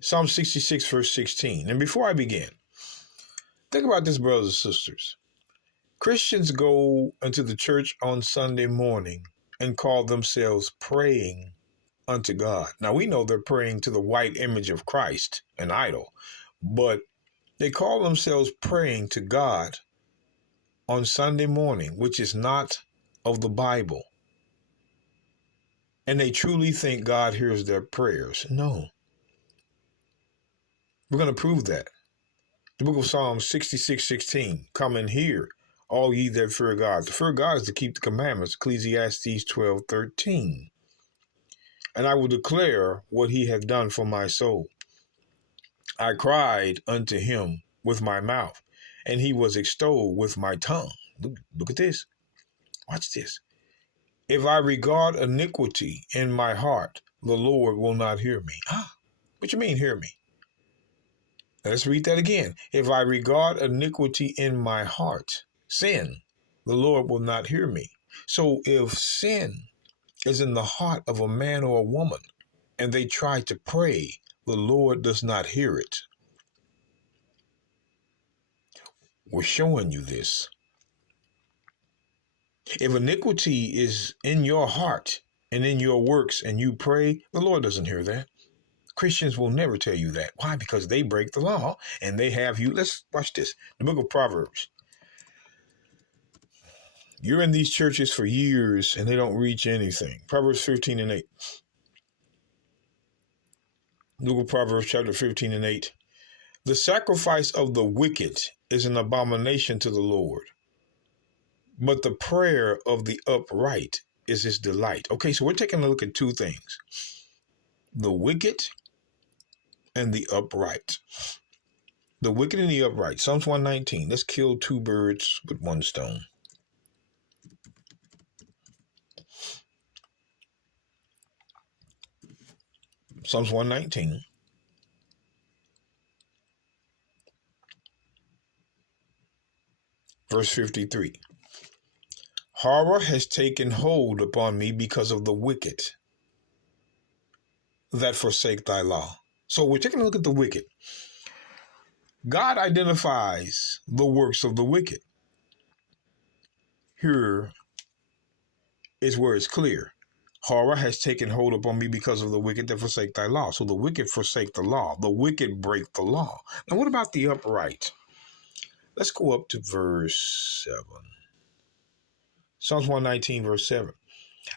Psalm 66, verse 16. And before I begin, think about this, brothers and sisters. Christians go into the church on Sunday morning and call themselves praying unto God. Now, we know they're praying to the white image of Christ, an idol, but they call themselves praying to God on Sunday morning, which is not of the Bible. And they truly think God hears their prayers. No. We're going to prove that. The book of Psalms 66:16. Come and hear, all ye that fear God. To fear God is to keep the commandments. Ecclesiastes 12:13. And I will declare what he hath done for my soul. I cried unto him with my mouth, and he was extolled with my tongue. Look at this. Watch this. If I regard iniquity in my heart, the Lord will not hear me. What you mean, hear me? Let's read that again. If I regard iniquity in my heart, sin, the Lord will not hear me. So if sin is in the heart of a man or a woman, and they try to pray, the Lord does not hear it. We're showing you this. If iniquity is in your heart and in your works and you pray, the Lord doesn't hear that. Christians will never tell you that. Why? Because they break the law and they have you. Let's watch this. The book of Proverbs. You're in these churches for years and they don't reach anything. Proverbs 15:8. The book of Proverbs chapter 15:8. The sacrifice of the wicked is an abomination to the Lord, but the prayer of the upright is his delight. Okay, so we're taking a look at two things. The wicked and the upright. The wicked and the upright. Psalms 119. Let's kill two birds with one stone. Psalms 119. Verse 53. Horror has taken hold upon me because of the wicked that forsake thy law. So we're taking a look at the wicked. God identifies the works of the wicked. Here is where it's clear. Horror has taken hold upon me because of the wicked that forsake thy law. So the wicked forsake the law. The wicked break the law. Now what about the upright? Let's go up to verse 7. Psalms 119, verse 7.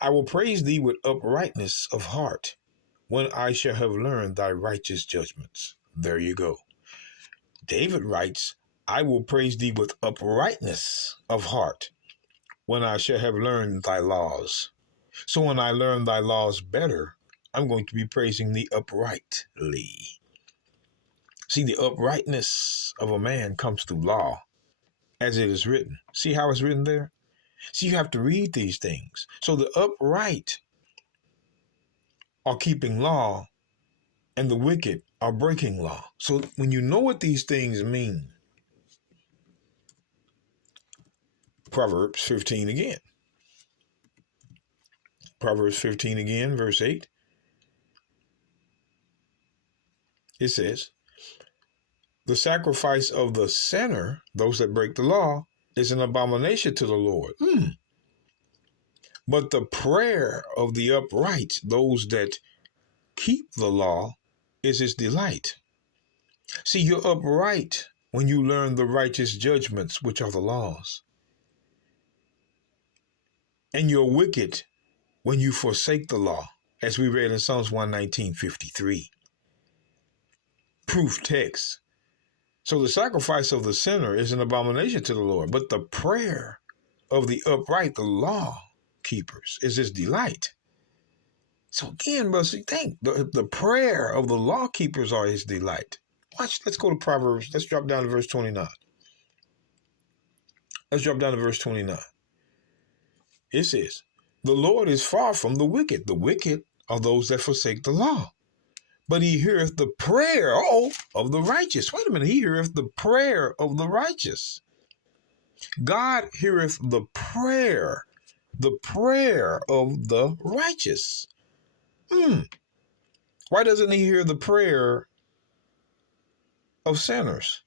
I will praise thee with uprightness of heart when I shall have learned thy righteous judgments. There you go. David writes, I will praise thee with uprightness of heart when I shall have learned thy laws. So when I learn thy laws better, I'm going to be praising thee uprightly. See, the uprightness of a man comes through law, as it is written. See how it's written there? See, you have to read these things. So the upright are keeping law, and the wicked are breaking law. So when you know what these things mean, Proverbs 15 again. Proverbs 15 again, verse 8. It says, the sacrifice of the sinner, those that break the law, is an abomination to the Lord. But the prayer of the upright, those that keep the law, is his delight. See, you're upright when you learn the righteous judgments, which are the laws. And you're wicked when you forsake the law, as we read in Psalms 119:53. Proof text. So the sacrifice of the sinner is an abomination to the Lord, but the prayer of the upright, the law keepers, is his delight. So again, brothers, think the prayer of the law keepers are his delight. Watch, let's go to Proverbs. Let's drop down to verse 29. Let's drop down to verse 29. It says, the Lord is far from the wicked. The wicked are those that forsake the law. But he heareth the prayer of the righteous. Wait a minute. He heareth the prayer of the righteous. God heareth the prayer of the righteous. Why doesn't he hear the prayer of sinners.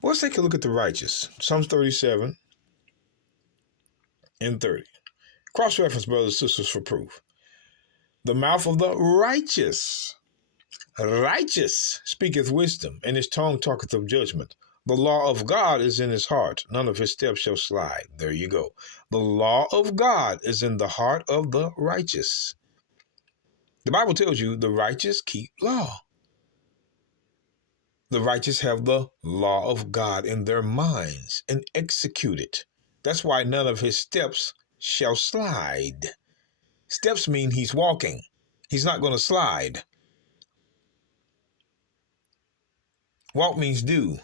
Well, let's take a look at the righteous. Psalms 37 and 30. Cross-reference, brothers and sisters, for proof. The mouth of the righteous speaketh wisdom, and his tongue talketh of judgment. The law of God is in his heart. None of his steps shall slide. There you go. The law of God is in the heart of the righteous. The Bible tells you the righteous keep law. The righteous have the law of God in their minds and execute it. That's why none of his steps shall slide. Steps mean he's walking. He's not going to slide. Walk means do.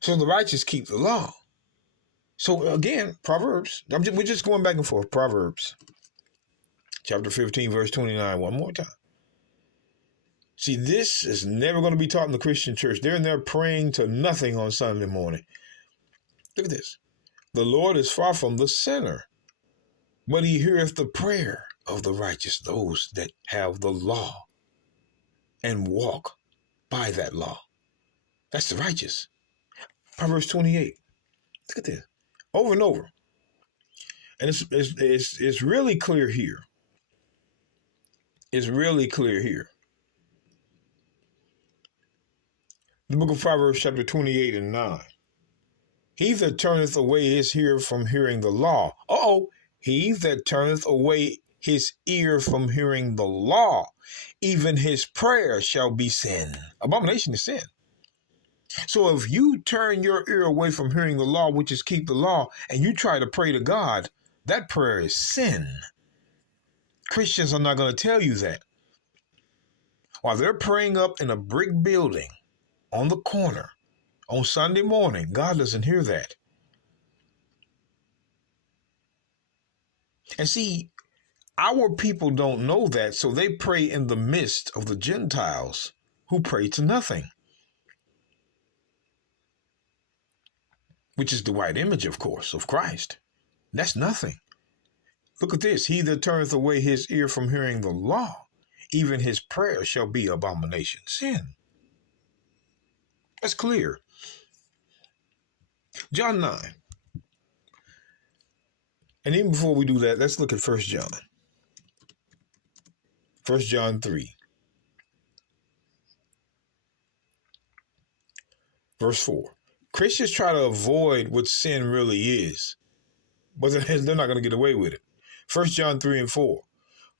So the righteous keep the law. So again, Proverbs, we're just going back and forth. Proverbs chapter 15, verse 29, one more time. See, this is never going to be taught in the Christian church. They're in there praying to nothing on Sunday morning. Look at this. The Lord is far from the sinner, but he heareth the prayer of the righteous, those that have the law and walk by that law. That's the righteous. Proverbs 28. Look at this. Over and over. And it's really clear here. It's really clear here. The book of Proverbs, chapter 28 and 9. He that turneth away his ear from hearing the law. He that turneth away his ear from hearing the law, even his prayer shall be sin. Abomination is sin. So if you turn your ear away from hearing the law, which is keep the law, and you try to pray to God, that prayer is sin. Christians are not going to tell you that. While they're praying up in a brick building on the corner on Sunday morning, God doesn't hear that. And see, our people don't know that, so they pray in the midst of the Gentiles who pray to nothing, which is the white image, of course, of Christ. That's nothing. Look at this. He that turneth away his ear from hearing the law, even his prayer shall be abomination, sin. That's clear. John 9. And even before we do that, let's look at 1 John. 1 John 3. Verse 4. Christians try to avoid what sin really is, but they're not going to get away with it. 1 John 3 and 4.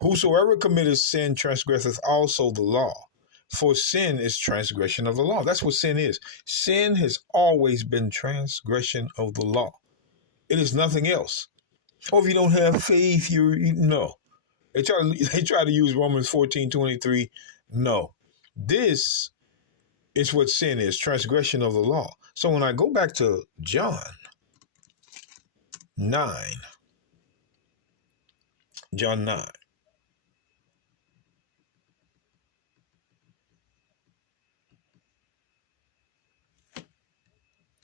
Whosoever committeth sin transgresseth also the law, for sin is transgression of the law. That's what sin is. Sin has always been transgression of the law. It is nothing else. Oh, if you don't have faith, no. They try to use Romans 14:23. No. This is what sin is, transgression of the law. So when I go back to John 9, John 9.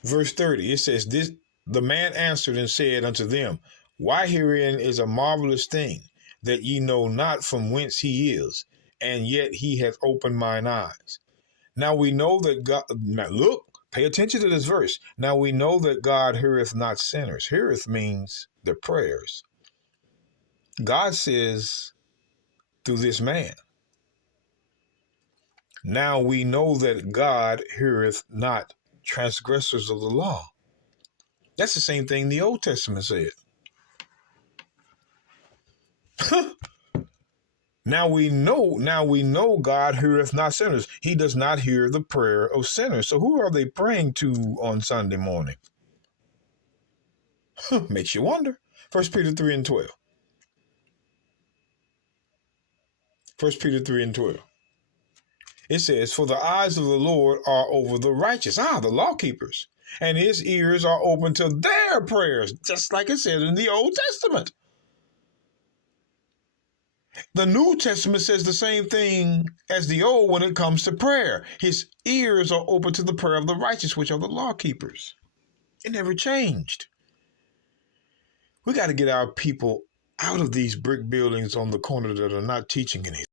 Verse 30, it says, the man answered and said unto them, why herein is a marvelous thing, that ye know not from whence he is, and yet he hath opened mine eyes. Now we know that God, now look, pay attention to this verse. Now we know that God heareth not sinners. Heareth means the prayers. God says through this man, now we know that God heareth not transgressors of the law. That's the same thing the Old Testament said. Now we know God heareth not sinners. He does not hear the prayer of sinners. So who are they praying to on Sunday morning? Makes you wonder. 1 Peter 3 and 12. 1 Peter 3 and 12. It says, for the eyes of the Lord are over the righteous, the law keepers, and his ears are open to their prayers, just like it said in the Old Testament. The New Testament says the same thing as the Old when it comes to prayer. His ears are open to the prayer of the righteous, which are the law keepers. It never changed. We got to get our people out of these brick buildings on the corner that are not teaching anything.